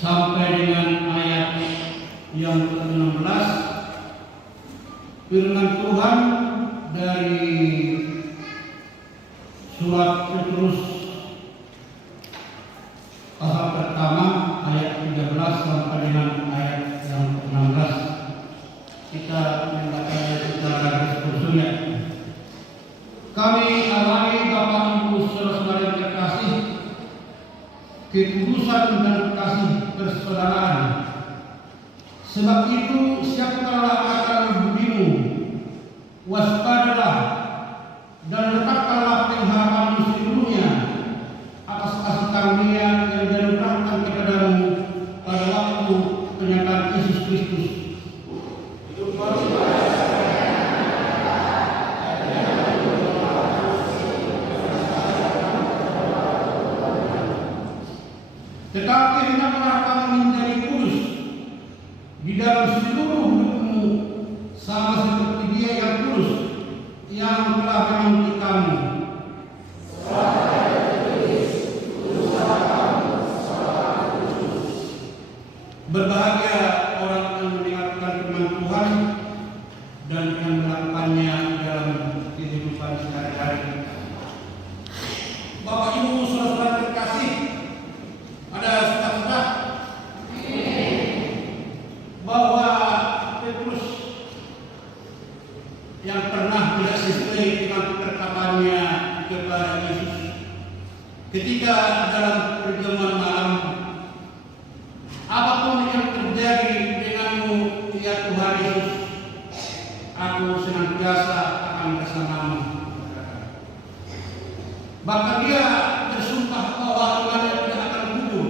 sampai dengan ayat yang ke-16. Firman Tuhan dari surat Petrus pasal pertama ayat 13 sampai dengan ayat yang ke-16. Kita membacanya secara diskursusnya. Kami awali Bapak Ibu saudara-saudara yang terkasih, kekudusan dan kasih persaudaraan. Sebab itu siapkanlah akal budimu, waspadalah dan letakkanlah pengharapan seluruhnya atas kasih karunia yang dianugerahkan kepadamu pada waktu kenyataan Yesus Kristus. Tetapi hendaklah kamu menjadi kudus di dalam seluruh hidupmu, sama seperti Dia yang kudus, yang telah memanggil kamu. Berbahagia orang yang mendengarkan firman Tuhan dan yang melakukannya dalam kehidupan sehari-hari. Bapak Ibu saudara terkasih, ada sifat-sifat bahwa Petrus yang pernah tidak sesuai dengan perkataannya kepada Yesus ketika dalam perjamuan malam, apapun yang terjadi denganmu ya Tuhan Yesus, aku senantiasa akan bersamamu. Bahkan dia bersumpah bahwa imannya tidak akan gugur.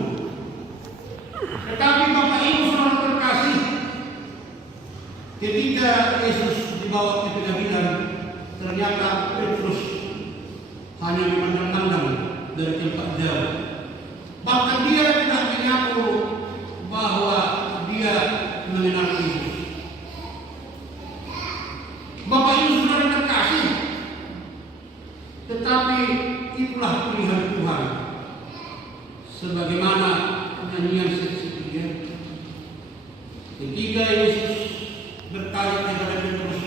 Tetapi Bapak Ibu saudara terkasih, ketika Yesus dibawa ke pengadilan, ternyata Petrus hanya memandang-mandang dari tempat jauh. Bahkan dia tidak mengaku bahwa dia mengenal Yesus. Bapak Ibu saudara terkasih, tetapi itulah pilihan Tuhan. Sebagaimana nyanyian seperti ketika Yesus bertanya kepada Petrus,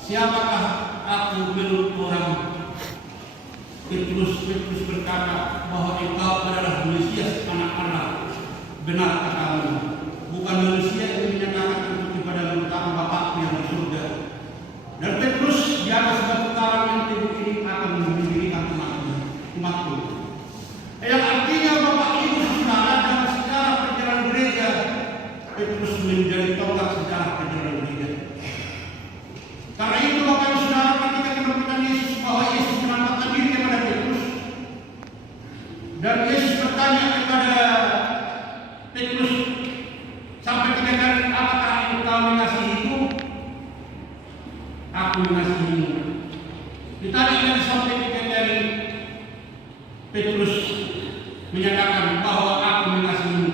siapakah aku menurut orang? Petrus berkata bahwa engkau adalah Mesias, anak Allah. Benar katamu, bukan manusia yang menyatakan itu kepada tentang Bapakmu yang di surga. Dan Petrus di atas batu karang yang teguh ini akan mendirikan umatku. Yang artinya Bapak Ibu saudara, dalam sejarah perjalanan gereja, Petrus menjadi tonggak sejarah perjalanan gereja. Karena itu Bapak Ibu saudara, ketika menemukan Yesus bahwa Yesus menampakkan diri kepada Petrus, dan Yesus bertanya kepada Petrus sampai 3 kali, apakah engkau mengasihiku? Aku mengasihimu. Ditanya lagi sampai 3 kali, Petrus menyatakan bahwa aku mengasihimu.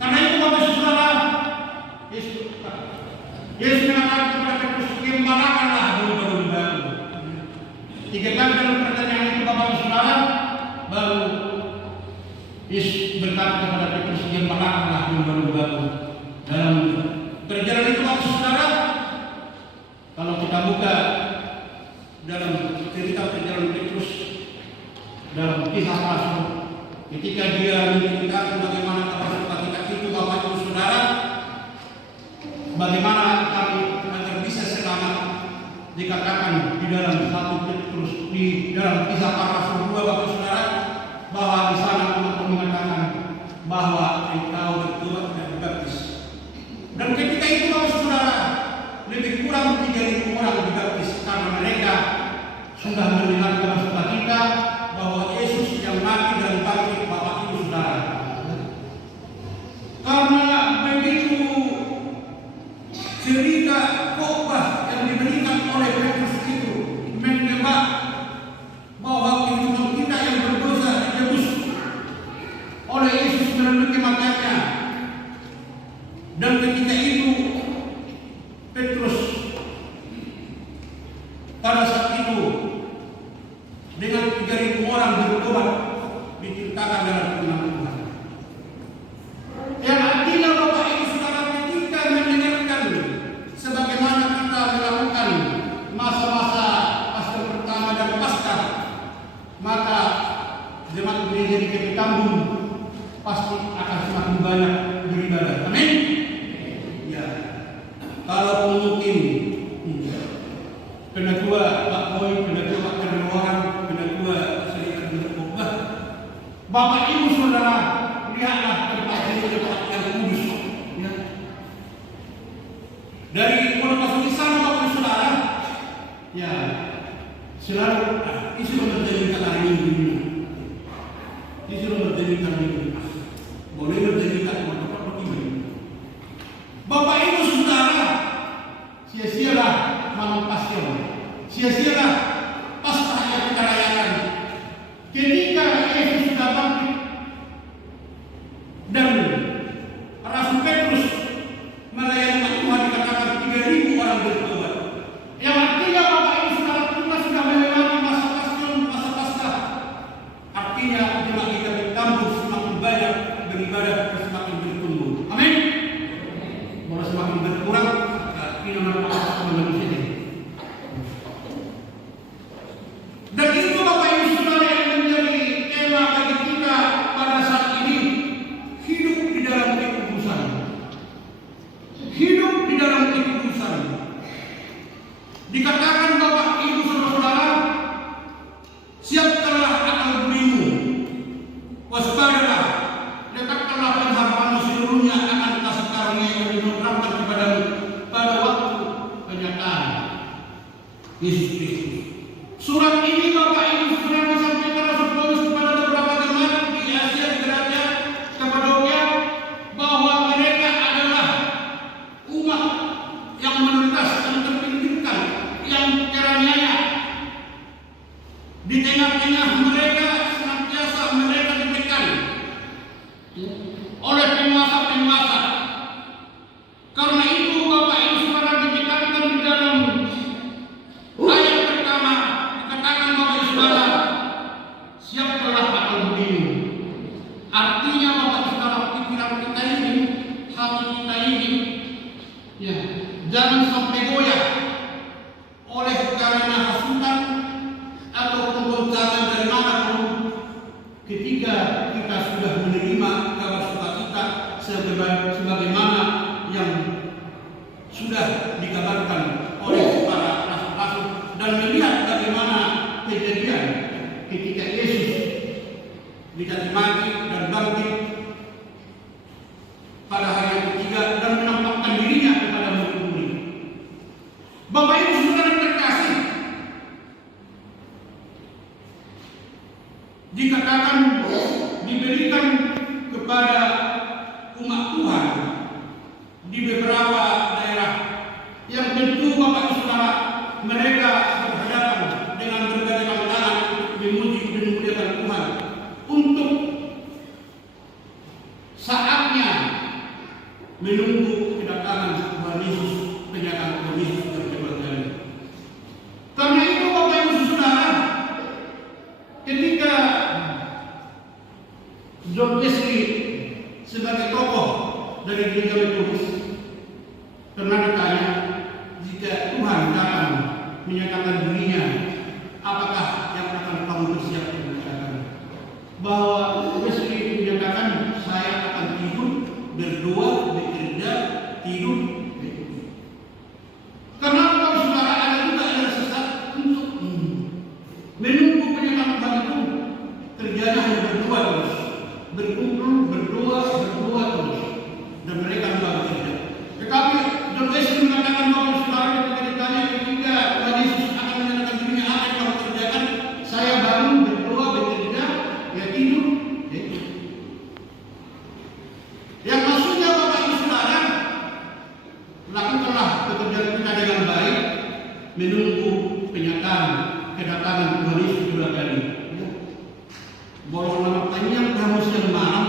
Karena itu Bapak saudara, Yesus mengatakan kepada Petrus, gembalakanlah domba-dombaku. 3 kali dalam pertanyaan itu Bapak saudara, baru Yesus berkata kepada Petrus, gembalakanlah domba-dombaku. Dalam perjalanan itu Bapak saudara, kalau kita buka dalam cerita perjalanan Petrus dalam Kisah Rasul, ketika dia menceritakan bagaimana kapasitas kita itu Bapak Ibu saudara, bagaimana kami agar bisa selamat, dikatakan di dalam 1 Petrus, di dalam Kisah Rasul 2 Bapak saudara, bahwa di sana Allah mengatakan bahwa engkau bertobat dan dibaptis. Dan ketika itu Bapak saudara, lebih kurang 3.000 orang dibaptis karena mereka sudah mendengar kapasitas kita bahwa Yesus yang mati dan bangkit Bapak Ibu saudara. Karena begitu cerita khotbah yang diberikan oleh Petrus itu menembak bahwa kehidupan kita yang berdosa ditebus oleh Yesus melalui kematiannya. Dan ketika itu Petrus pada saat itu dengan 3.000 orang di KP Tambun pasti akan semakin banyak beribadah. Amin. Ya, kalau mungkin Penatua Pak Boy, Penatua Pak Kerdohan, Penatua Serikat Berkhotbah, Bapak Ibu Saudara, lihatlah tempat ini tempat yang kudus. Ya. Dari mulai masuk di sana Bapak Ibu Saudara, ya selalu isi menjadikan hari ini, isi menjadikan ini, boleh menjadikan tempat begini. Bapak Ibu Saudara, sia-sialah malam Paskah, sia-sialah Paskah yang kita rayakan. Ketika Yesus sudah bangkit dan Rasul Petrus melayani Tuhan dikatakan 3.000 orang bertobat. Yang artinya Bapak Ibu Saudara kita sudah melewati masa Paskah. Artinya jemaat kita di kampus semakin banyak beribadah semakin bertumbuh. Amin. Kalau semakin berkurang, ini namanya manusia ini. Dan itu Bapak Ibu Saudara yang menjadi tema bagi kita pada saat ini, hidup di dalam kekudusan. Hidup di dalam kekudusan. Dikatakan Bapak Ibu Saudara, siapkanlah akal budimu, waspadalah, dekatkanlah pengharapanmu seluruhnya akan kasih karunia yang dinugerahkan kepadamu pada waktu penyataan Yesus Kristus. Surat ini Bapak Ibu Saudara disampaikan Rasul Paulus kepada beberapa jemaat di Asia, di Gereja Kapadokia, bahwa mereka adalah umat yang melintas, yang terpinggirkan, yang teraniaya. Di tengah-tengah mereka senantiasa mereka ditekan oleh penguasa-penguasa. Karena itu Bapak Ibu Saudara ditekankan di dalam ayat pertama, dikatakan Bapak Ibu Saudara, siapkanlah akal budimu. Artinya Bapak Ibu Saudara, pikiran kita ini, hati kita ini, ya, jangan sampai goyah oleh karena hasutan atau pembocangan dari manapun ketika kita sudah menerima kabar sukacita sebagaimana yang sudah dikabarkan oleh para rasul-rasul dan melihat bagaimana kejadian ketika Yesus dicaci maki dan bangkit pada hari yang ketiga dan menampakkan dirinya kepada murid-murid. Bapak Ibu Saudara yang terkasih, dikatakan diberikan kepada umat Tuhan di beberapa daerah yang tentu Bapak Ibu Saudara mereka berhadapan dengan berbagai tantangan memuji dan memuliakan Tuhan untuk saatnya menunggu kedatangan Tuhan Yesus, penyataan Tuhan Yesus yang kedua kali. Karena itu Bapak Ibu Saudara, ketika John Wesley sebagai tokoh dari gereja Metodis pernah ditanya, jika Tuhan datang menyatakan dirinya, apakah yang akan kamu bersiap menyatakan? Bahwa Wesley menyatakan, saya akan tidur, berdoa, bekerja, tidur. Karena Bapak Saudara ada juga yang sesat untuk menunggu penyataan Tuhan itu kerjanya hanya berdoa terus, berkumpul, berdoa terus, dan mereka juga bekerja. Tetapi John Wesley mengatakan bahwa Saudara ketika ditanya ketika Tuhan Yesus akan menyatakan dirinya, apa yang kamu kerjakan? Saya bangun, berdoa, bekerja, ya tidur. Yang maksudnya Bapak Ibu Saudara, lakukanlah pekerjaan kita dengan baik, menunggu penyataan kedatangan Tuhan Yesus kedua kali. Ya. Bolong nama panjang kamu siang malam,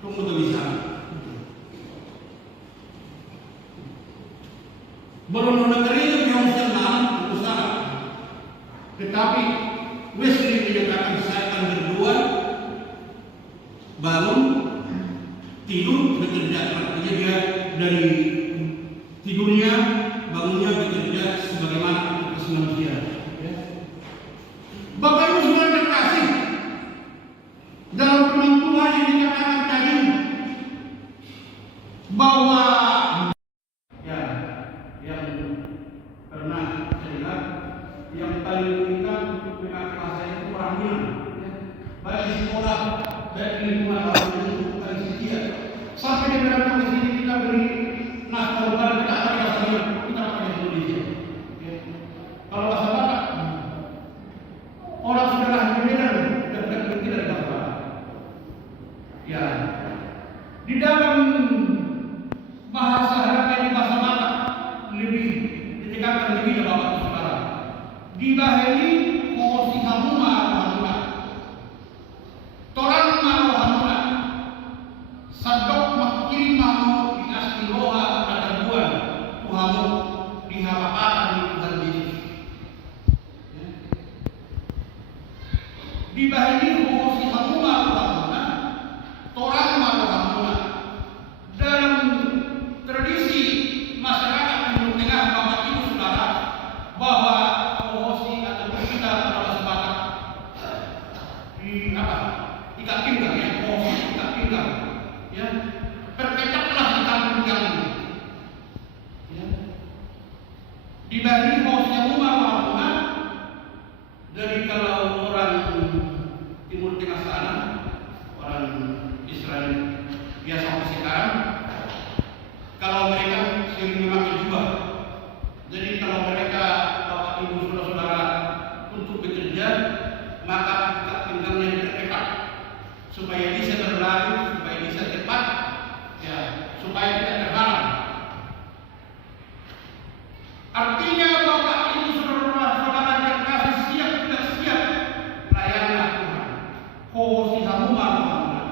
tunggu tuh bisa. Bolong nama kering kamu siang malam, usaha. Tetapi Wesley menyatakan, saya akan berdoa, bangun, tidur, bekerja. Artinya dia dari tidurnya, bangunnya, bekerja sebagaimana aktivitas manusia. Bapak Ibu Saudara terkasih, yang dikatakan tadi bahwa ya yang pernah saya lihat yang paling meningkat untuk PKK saya itu orang Minang, ya. Baik di sekolah, baik di lingkungan orang Minang, bukan setia. Sampai di berangkat ke sini kita beri naskah lebaran, kita akan bahasa kita pakai Indonesia. Ya. Kalau bahasa Batak, orang sudah lahir di Medan, sudah tidak berhenti dari bahasa Batak. Ya, di dalam bahasa Arab di bahasa Batak lebih ditingkatkan lebih dari Bapak Saudara. Di bahari kosi hamuma hamuna, torang mau hamuna, sadok makirim mau di asli roha katabuan tuhamu di hapapatan di Tuhan Yesus. Di bahari kosi hamuma hamuna, torang mau hamuna. Dalam tradisi masyarakat Timur Tengah, Bapak Ibu Saudara, bahwa kohosi atau kita pada bahasa Batak ikat pinggang, ya, kohosi ikat pinggang, ya, perketatlah ikat pinggang ini, ya. Dibagi kohosnya rumah. Jadi kalau orang Timur Tengah sana, orang Israel biasa sampai sekarang, kalau mereka sering memakai jubah. Jadi kalau mereka Bapak Ibu saudara-saudara untuk bekerja, maka ikat pinggangnya diperketat supaya bisa berlari, supaya bisa cepat, ya, supaya tidak terhalang. Artinya Bapak Ibu saudara-saudara yang kasih siap tidak siap, layanlah Tuhan. Kohosi hamuma hamuna.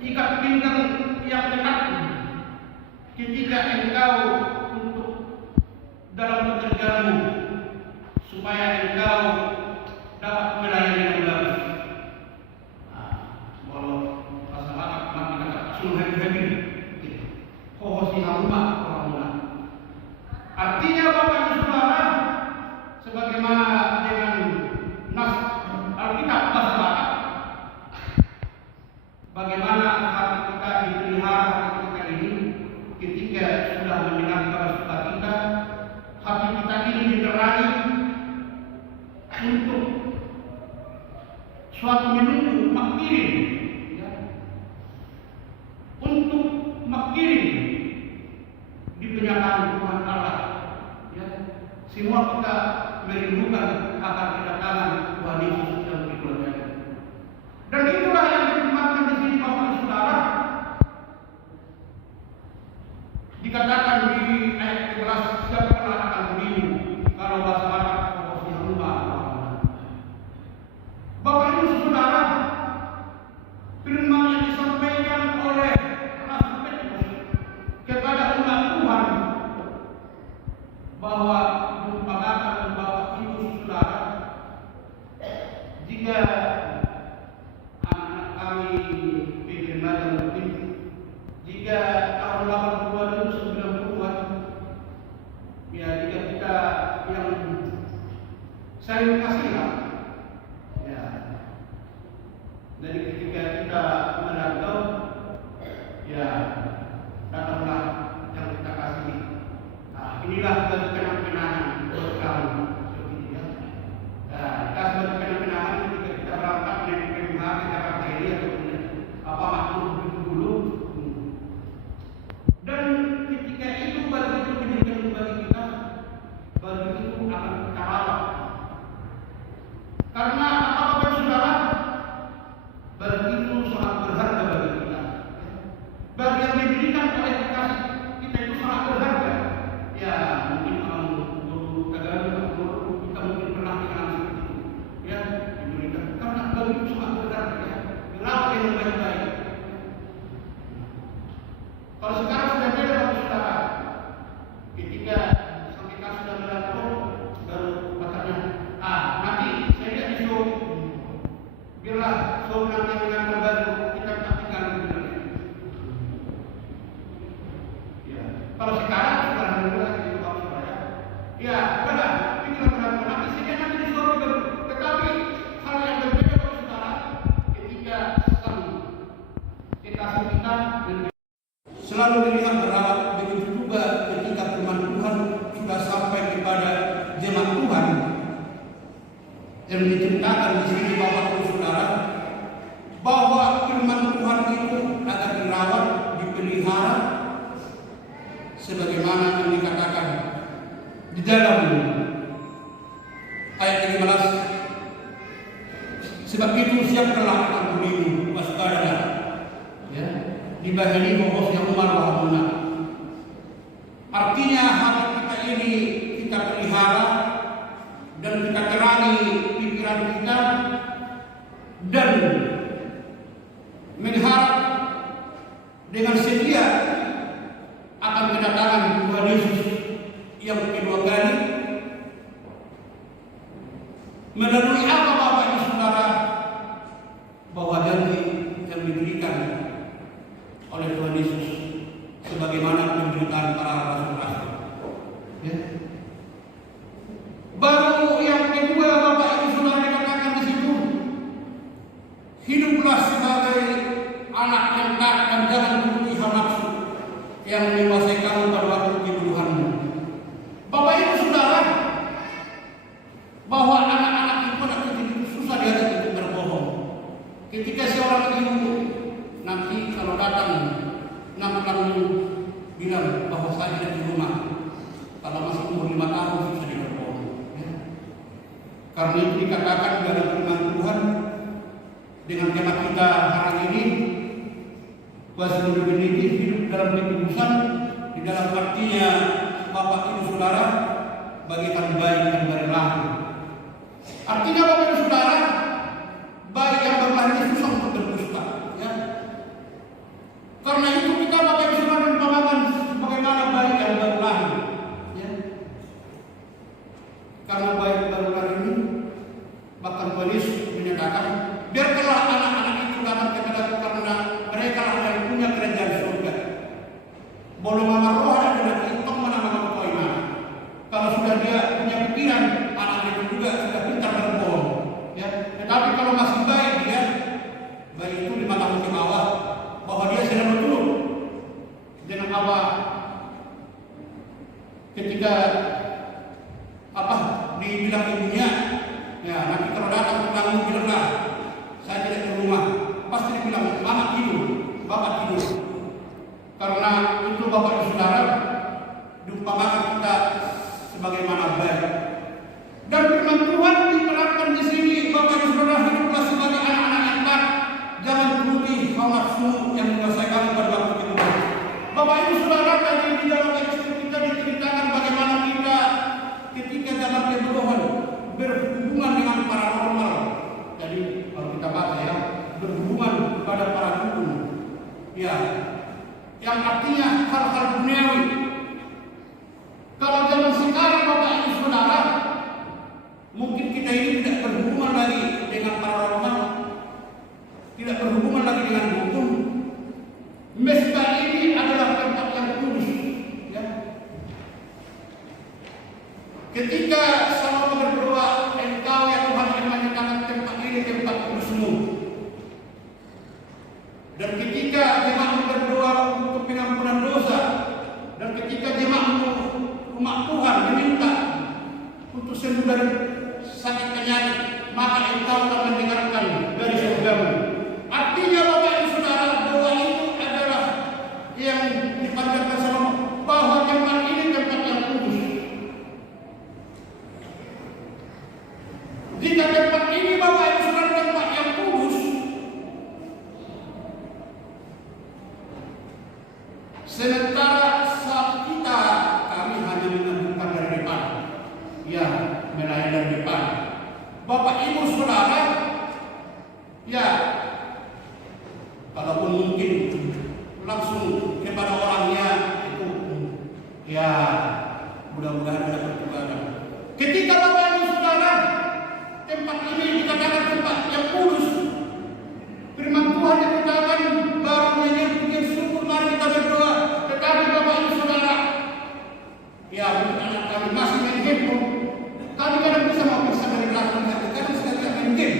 Ikat pinggang yang ketat ketika engkau untuk dalam pekerjaanmu, supaya engkau dapat melayani yang bagus. Kalau bahasa Batak maka kata sul habi kohosi hamuma hamuna. Artinya Bapak Ibu Saudara, sebagaimana dengan nas Alkitab bahasa Batak, bagaimana hati kita dipelihara hati kita ini ketika sudah mendengar kabar suka kita, hati kita ini diterangi untuk suatu menunggu makirim, ya, untuk makirim di penyataan Tuhan Allah, ya. Semua kita merindukan akan kedatangan Tuhan Yesus dalam kehidupan. Dan itulah yang dikembangkan di sini Bapak dan Saudara. Dikatakan di ayat 11, siapkanlah akan dirimu kalau bahasa Batak kohosi hamuma. Bapak Ibu Saudara, firman yang disampaikan oleh Rasul Petrus kepada umat Tuhan bahwa merupakan Bapak Ibu Saudara, jika kami pikir dan mungkin jika tahun 82 itu 90-an, ya, jika kita yang saling kasihan, ya, dari ketika kita merantau, ya, datanglah yang kita kasih. Nah, inilah sebagai kenang-kenangan untuk kami seperti ini, ya. Nah, kita sebagai kenang-kenangan ketika kita berangkat dari PMH ke Jakarta ini atau apa makhluk dulu. Dan ketika itu bagi itu menjadi bagi kita, bagi itu akan kita rawat. Karena apa Bapak Saudara? Bagi itu sangat berharga bagi kita. Bagi yang diberikan oleh kasih kita itu sangat berharga. Ya, mungkin kalau dulu kita mungkin pernah dengar seperti itu, ya, diberikan. Karena bagi itu sangat berharga, ya, dirawat dengan baik-baik. Kalau sekarang sudah beda Bapak Saudara. Ketika sampai kita sudah merantau, baru katanya, nanti saya lihat di show, biarlah show nanti mengantar baru kita tak tinggal di dunia. Ya, kalau sekarang sudah alhamdulillah itu Bapak Saudara. Ya, benar. Kita merantau nanti saya yang diceritakan di sini Bapak Ibu Saudara, bahwa firman Tuhan itu akan dirawat, dipelihara, sebagaimana yang dikatakan di dalam ayat 15. Sebab itu siapkanlah anak budimu, waspadalah, ya, dibagi bobosnya Umar Bahamuna. Artinya hati kita ini kita pelihara dan kita terangi pikiran kita dan mengharap dengan setia akan kedatangan Tuhan Yesus yang kedua kali. Melalui apa Bapak Ibu Saudara? Bahwa janji yang diberikan oleh Tuhan Yesus sebagaimana pemberitaan para rasul-rasul. Ya. Baru yang kedua Bapak Ibu Saudara dikatakan di situ, hiduplah sebagai anak yang taat dan jangan turuti hawa nafsu yang menguasai kamu pada waktu kebodohanmu. Bapak Ibu Saudara, bahwa anak-anak itu susah diajak untuk berbohong. Ketika seorang ibu nanti kalau datang nampak bilang bahwa saya tidak di rumah, kalau masih umur 5 tahun susah berbohong. Ya. Karena itu dikatakan dalam firman Tuhan dengan tema kita hari ini, kuasa definitif hidup dalam kekudusan, di dalam artinya Bapak Ibu Saudara bagaikan bayi yang baru lahir. Artinya Bapak Ibu Saudara, bayi yang baru lahir susah untuk berdusta, ya. Karena itu kita Bapak Ibu Saudara merupakan bagaimana bayi yang baru lahir, ya. Karena bayi baru lahir ini, bahkan Yesus menyatakan, biarkanlah anak-anak itu datang kepadaku karena mereka lah yang punya kerajaan surga. Boleh mana roh ada dan itu mana-mana kau iman. Kalau sudah dia punya pikiran, anak itu juga sudah pintar berbohong. Ya. Tetapi kalau masih bayi dia, bayi itu 5 tahun ke bawah, bahwa dia sedang berturut dengan apa? Ketika apa dibilang ibunya, ya nanti kalau datang tetangga bilanglah saya tidak ke rumah, pasti dibilang mama tidur, bapak tidur. Karena itu Bapak Ibu Saudara diumpamakan kita sebagaimana bayi. Dan firman Tuhan diterapkan di sini, Bapak Ibu Saudara, hiduplah sebagai anak-anak yang taat, jangan turuti hawa nafsu yang menguasai kamu pada waktu itu. Bapak Ibu Saudara, tadi di dalam episode kita diceritakan bagaimana kita ketika zaman kebodohan berhubungan dengan paranormal. Jadi kalau kita baca ya, berhubungan pada para dukun, ya, yang artinya hal-hal duniawi. Kalau zaman sekarang Bapak Ibu Saudara, mungkin kita ini tidak berhubungan lagi dengan paranormal, tidak berhubungan lagi dengan dukun. Mesbah ini adalah tempat yang kudus, ya. Ketika Salomo berdoa, Engkau ya Tuhan yang menyatakan tempat ini tempat kudusmu. Dan ketika jemaatmu berdoa untuk pengampunan dosa, dan ketika jemaatmu umat Tuhan meminta untuk sembuh dari sakit penyakit, maka Engkau akan mendengarkan dari surgamu. Artinya Bapak Ibu Saudara, doa itu adalah yang dipanjatkan Salomo, bahwa tempat ini tempat yang kudus. Jika tempat ini Bapak Ibu Saudara tempat yang kudus, sementara saat kita kami hanya menentukan dari depan, ya, melayani dari depan. Bapak Ibu Saudara, ya, kalaupun mungkin langsung kepada orangnya itu, ya, mudah-mudahan ada pertobatan. Ketika Bapak Ibu Saudara tempat ini dikatakan tempat yang kudus, firman Tuhan dikatakan baru menyentuh syukur mari kita berdoa. Tetapi Bapak Ibu Saudara, ya, anak kami masih main game, kami kadang bisa mau bisa dari belakang, kadang sekali main game,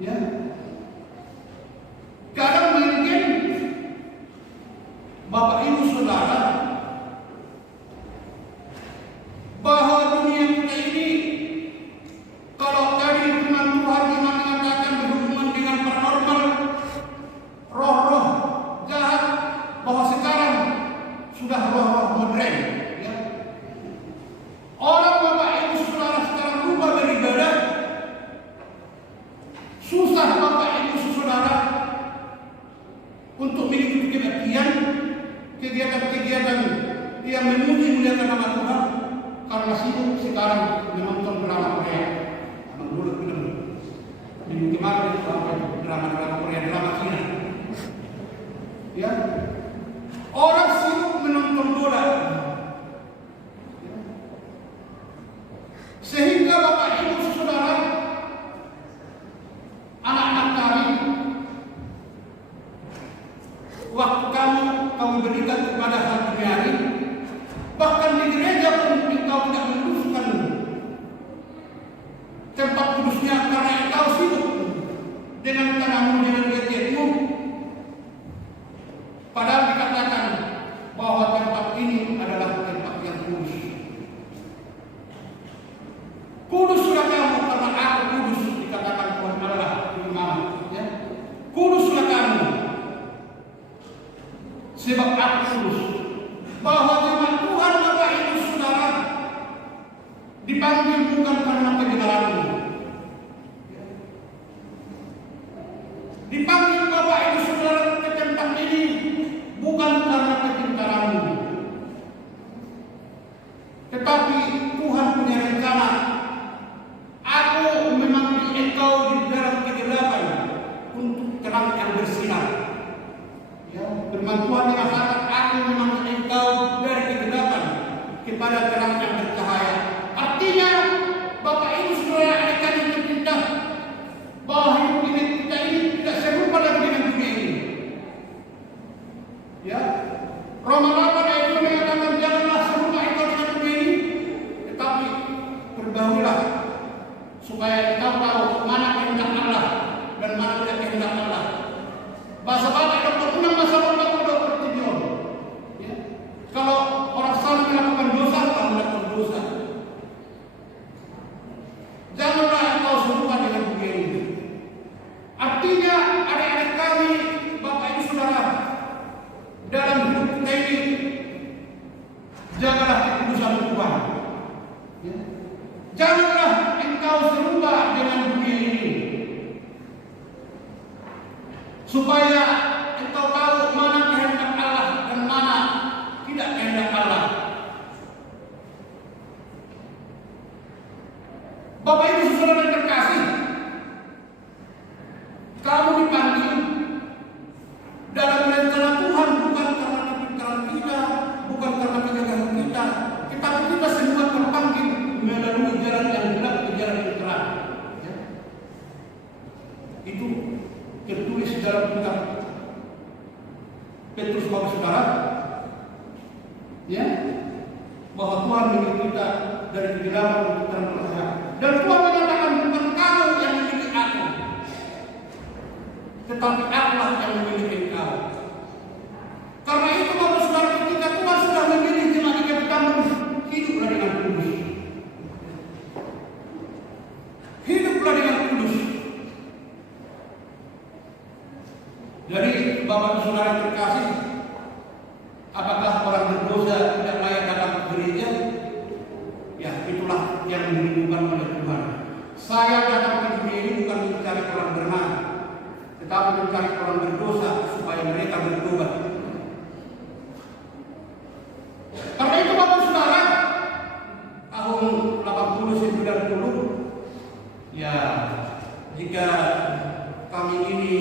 ya, kadang main game. karena sibuk sekarang menonton drama Korea. Emang dulu film minggu kemarin itu apa itu drama Korea, drama Cina. Ya, orang sibuk menonton bola, sehingga Bapak Ibu Saudara, anak-anak kami, waktu kamu berikan kepada hal duniawi, bahkan di gereja pun engkau tidak meluruskan tempat kudusnya karena engkau sibuk dengan tanahmu, dengan gadgetmu. Padahal dikatakan bahwa tempat ini adalah tempat yang kudus. Kuduslah kamu karena aku kudus, dikatakan Tuhan Allah di Imam. Ya. Kuduslah kamu sebab aku kudus. Bahwa firman Tuhan Bapak Ibu Saudara dipanggil bukan karena kebenaranmu. Dipanggil Bapak Ibu Saudara ke tempat ini bukan karena kepintaranmu, tetapi Tuhan punya rencana. Aku memanggil engkau di dalam kegelapan untuk terang yang bersinar. Ya, firman Tuhan mengatakan, aku memanggil engkau dari kegelapan kepada terang yang bercahaya. Artinya, Bapak Ibu Saudara akan terpindah bahwa hidup kita ini tidak serupa lagi dengan dunia ini. Ya, Roma 8 ayat 2 mengatakan, janganlah serupa engkau dengan dunia ini, tetapi berbaulah supaya engkau tahu mana kehendak Allah dan mana tidak kehendak Allah. Bahasa Batak Dr. Unang bahasa Batak Dr. Tidion. Ya. Kalau orang salah melakukan dosa, kalau melakukan dosa, janganlah engkau serupa dengan dunia ini. Artinya, adik-adik kami, Bapak Ibu Saudara, dalam hidup kita ini, jagalah kekudusan Tuhan. Ya. Janganlah engkau serupa dengan dunia ini, supaya engkau tahu mana kehendak Allah dan mana tidak kehendak Allah. Bapak Ibu Saudara yang terkasih, kamu dipanggil dalam rencana Tuhan bukan karena kepintaran kita, bukan karena kegagalan kita, tetapi kita semua terpanggil melalui jalan yang gelap ke jalan yang terang. Ya. Itu tertulis dalam kitab Petrus Bapak Saudara, ya, bahwa Tuhan memilih kita dari kegelapan untuk terang terang. Dan Tuhan mengatakan bukan kamu yang memilih aku, tetapi akulah yang memilih engkau. Karena itu Bapak Saudara, ketika Tuhan sudah memilih jemaat kamu, hiduplah dengan kudus. Hiduplah dengan kudus. Jadi Bapak Saudara terkasih, apakah orang berdosa tidak layak datang ke gereja? Ya, itulah yang dirindukan oleh Tuhan. Saya datang ke dunia ini bukan mencari orang benar, tetapi mencari orang berdosa supaya mereka bertobat. Karena itu Bapak Saudara, tahun 80-90, ya, jika kami ini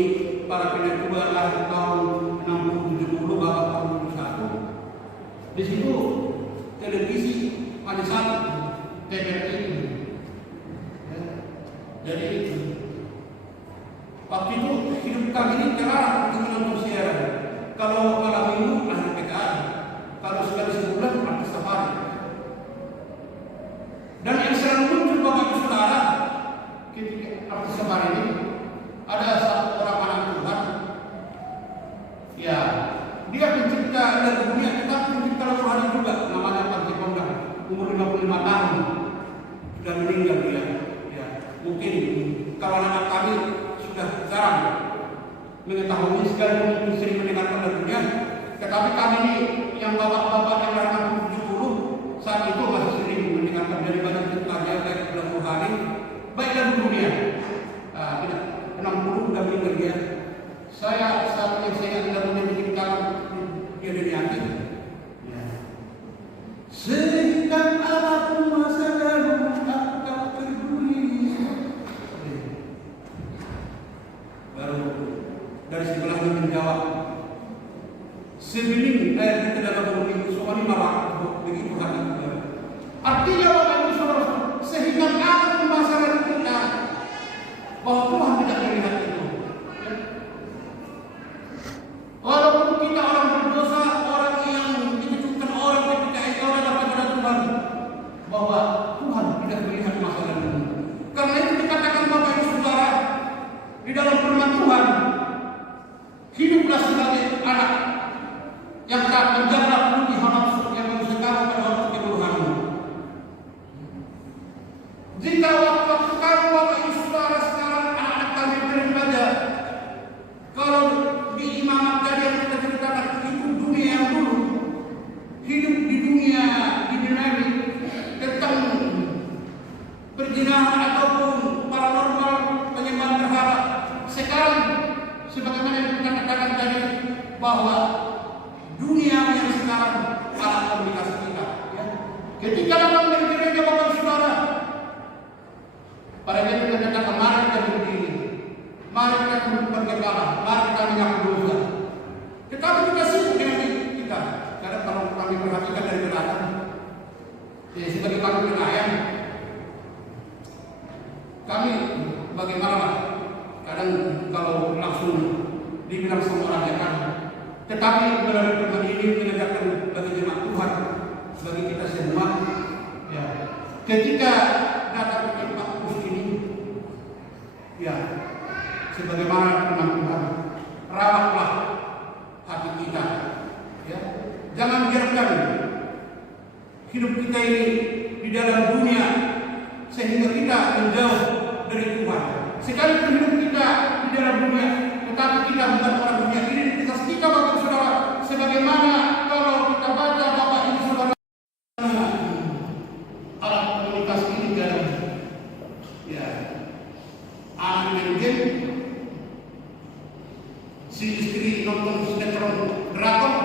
para penerima lahir tahun 60-70, bahkan tahun 71, di situ televisi pada saat TVRI. Ya. Jadi waktu itu hidup kami ini terlarang untuk menonton siaran. Kalau malam minggu ahli PKA, kalau sekali sebulan artis safari. Dan yang selalu muncul Bapak Ibu Saudara ketika artis safari ini, ada satu orang anak Tuhan. Ya, dia pencipta dari dunia, tetapi pencipta rohani juga, namanya Panji Kondang, umur 55 tahun, sudah meninggal dia. Ya, mungkin kalau anak kami sudah jarang mengetahui, sekali mungkin sering mendengarkan lagunya, tetapi kami ini yang bapak-bapak yang lahir 70 saat itu masih sering mendengarkan dari banyak ceritanya, baik dalam rohani, baik dalam dunia. Tidak 60 sudah meninggal dia. Saya saat yang saya tidak menyebutkan dia dari hati. Sehingga apapun Artinya Bapak Ibu Saudara, sehingga ada pembahasan kita bahwa Tuhan tidak melihat itu. Walaupun kita orang berdosa, orang yang dibutuhkan orang ketika itu adalah kepada Tuhan, bahwa Tuhan tidak melihat masalah ini. Karena itu dikatakan Bapak Ibu Saudara di dalam firman Tuhan, hiduplah sebagai anak yang tak menjaga penuhi nafsu yang mengusahakan pada waktu keburukanmu. Jika waktu kamu Bapak Ibu Saudara sekarang anak-anak kami beribadah, kalau di imamat tadi yang kita ceritakan itu dunia yang dulu, hidup di dunia di dinamik tentang perzinahan ataupun paranormal, penyembahan berhala. Sekarang sebagaimana yang kita katakan tadi bahwa dunia yang sekarang alat komunikasi kita, ya. Ketika datang dari gereja Bapak Saudara, pada kita katakan mari kita berdiri, mari kita bergembala, mari kita mengaku dosa. Tetapi kita sibuk dengan kita. Karena kalau kami perhatikan dari belakang, ya sebagai kami nelayan, kami bagaimana? Kadang kalau langsung dibilang sama orang ya kan. Tetapi melalui firman ini menegakkan bagi jemaat Tuhan, bagi kita semua, ya. Ketika datang ke tempat khusus ini, ya, sebagaimana firman Tuhan, rawatlah hati kita, ya. Jangan biarkan hidup kita ini di dalam dunia sehingga kita menjauh dari Tuhan. Sekalipun hidup kita di dalam dunia, tetapi kita bukan orang dunia. Identitas kita Bapak Saudara, sebagaimana kalau kita baca Bapak Ibu Saudara alat komunikasi ini dalam, ya, anak main game, si istri nonton sinetron drakor,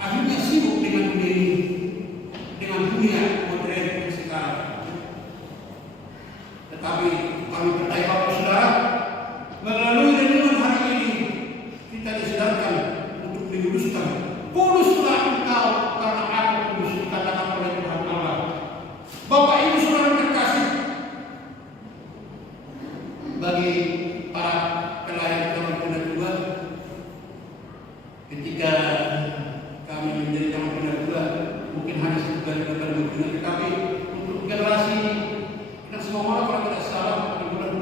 akhirnya sibuk dengan dunia ini, dengan dunia modern sekarang. Tetapi kami percaya Bapak Saudara, melalui renungan hari ini kita disadarkan untuk diluruskan. Kuduslah engkau karena aku kudus, dikatakan oleh Tuhan Allah. Bapak Ibu Saudara terkasih, bagi para pelayan calon penatua, ketika kami menjadi calon penatua, mungkin hanya sebulan tetapi untuk generasi dan semua orang kalau tidak salah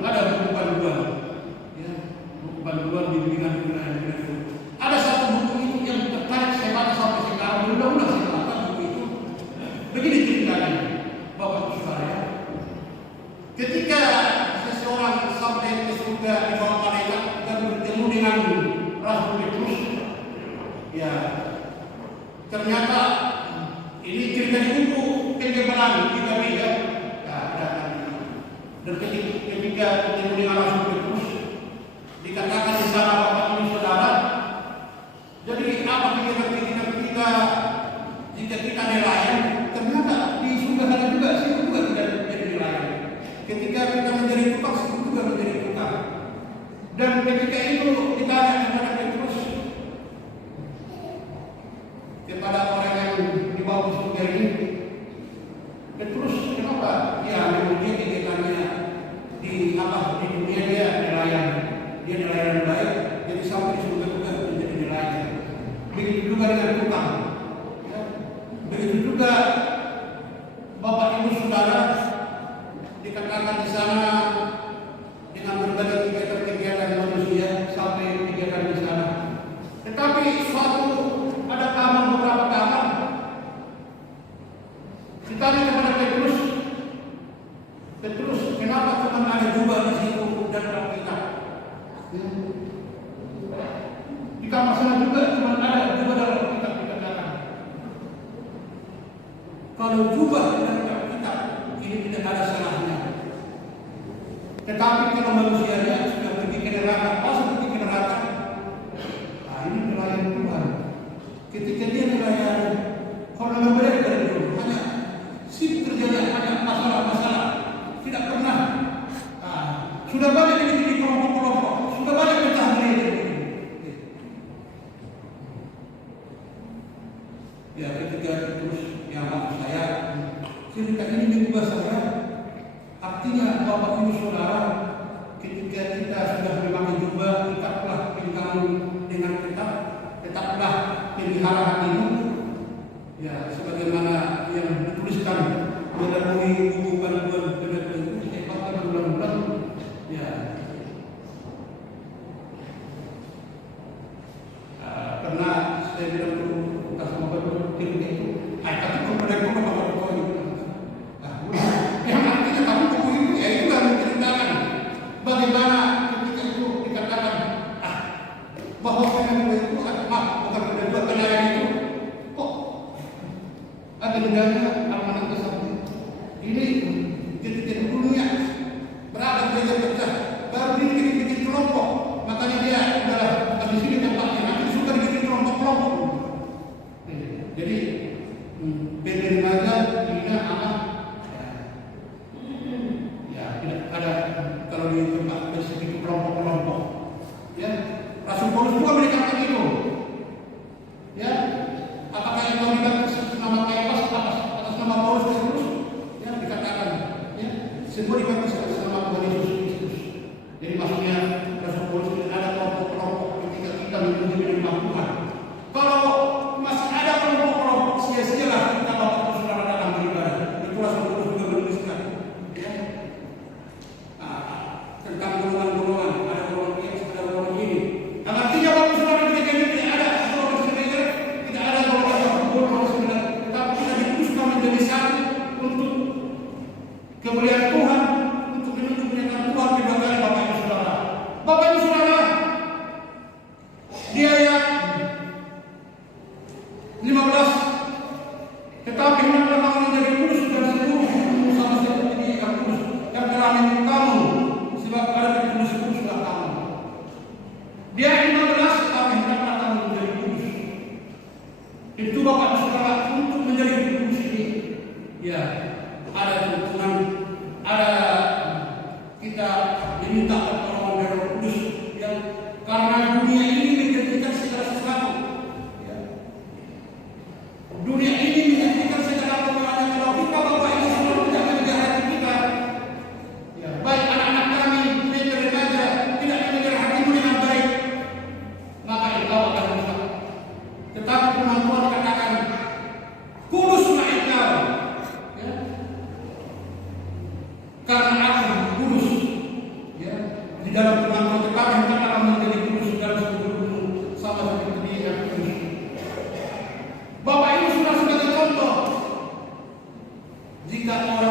ada buku panduan, ya, buku panduan bimbingan pelayan penatua. Ada satu buku itu yang tertarik saya baca sampai sekarang, mudah-mudahan saya baca buku itu. Begini ceritanya, Bapak Saudara, ketika seseorang sampai ke surga di bawah malaikat dan bertemu dengan Rasul Petrus, ya, ternyata ini cerita di buku Pengembangan di kami, ya. Dan ketika ketemu dengan Rasul Petrus, dikatakan di sana Bapak Ibu Saudara, jadi apa pikiran kita jika kita nelayan, ternyata di surga sana juga situ juga tidak menjadi nelayan. Ketika kita menjadi tukang, situ juga menjadi tukang. Dan ketika itu ditanya kepada Petrus, kepada orang yang dibawa ke surga ini, Petrus kenapa? Ya, memang dia kegiatannya di dunia dia nelayan baik, jadi sampai di surga juga menjadi nelayan. Begitu juga dengan tukang, ya. Begitu juga Bapak Ibu Saudara, dikatakan di sana dengan berbagai kegiatan manusia sampai kegiatan di sana. Tetapi suatu ada kamar, beberapa kamar. Ditanya kepada Petrus, kenapa cuma ada jubah di situ dan Alkitab? Di kamar sana juga cuma ada jubah dan Alkitab dikatakan. Kalau jubah dan Alkitab ini tidak ada salahnya. Tetapi kalau manusianya sudah pergi ke neraka, pergi ke neraka, nah ini pelayan Tuhan. Ketika dia pelayan, kalau berbeda dari dulu, hanya sibuk kerjanya, hanya masalah-masalah, tidak pernah. Sudah banyak ini di kelompok-kelompok, sudah banyak pecah belah. Ya, ketika terus yang maksud saya, cerita ini mengubah saya. Artinya Bapak Ibu Saudara, ketika kita sudah memakai jubah, tetaplah pegang dengan tetap, tetaplah pelihara hatimu. Ya, sebagaimana yang dituliskan melalui buku panduan pendidikan itu, saya baca berulang-ulang. Ya, pernah saya bilang dulu sama Bapak Ibu itu, tapi kepada Bapak Ibu yang artinya tapi buku itu ya itu yang menceritakan bagaimana ketika itu dikatakan bahwa buku itu bukan kedua kendaraan itu kok ada negara amanat tersebut ini ketika dulunya berada belajar pecah baru dibikin kelompok, makanya dia adalah di sini tempatnya nanti suka dibikin kelompok-kelompok. Jadi remaja tidak anak ya tidak ada kalau di tempat sedikit kelompok-kelompok. Ya, Rasul Paulus juga menekankan itu. Ya, apakah yang kau atas nama Kefas atas nama Paulus terus? Ya, dikatakan. Ya, semua dibaptis atas nama Tuhan Yesus Kristus. Jadi maksudnya Rasul Paulus tidak ada kelompok-kelompok ketika kita menuju dengan Tuhan. Kalau masih ada kelompok-kelompok sia-sialah kita bawa saudara dalam beribadah. Itu Rasul Paulus juga menuliskan. Ya. Tentang golongan-golongan, ada golongan ini, ada golongan ini. Yang artinya waktu saudara ketika ini tidak ada golongan sebenarnya, tidak ada golongan sebenarnya, tetapi kita dikhususkan menjadi satu untuk kemuliaan Tuhan, untuk menuju kemuliaan Tuhan di bawah Bapak Ibu Saudara. Bapak Ibu Saudara, di ayat 15, tetapi hendaklah kamu menjadi kudus dan seluruh sama seperti dia yang kudus yang telah memilih kamu, sebab ada di kudus-kuduslah kamu. Di ayat 15, tetapi hendaklah kamu menjadi kudus. Itu Bapak Ibu Saudara untuk menjadi kudus ini, ya ada tuntunan, ada kita diminta pertolongan dari Roh Kudus yang karena dunia ini menjadikan segala sesuatu. Dunia ini menjadikan segala perkara kalau kita Bapak Ibu Saudara tidak menjaga hati kita. Ya, baik anak-anak kami, mereka remaja tidak menjaga hatimu dengan baik, maka engkau akan rusak. Tetapi firman Tuhan katakan, kuduslah engkau, ya, karena aku kudus. Ya, di dalam firman Tuhan tetapi hendaklah kamu menjadi kudus dalam seluruh sama seperti dia yang kudus. Bapak Ibu sudah sebagai contoh, jika orang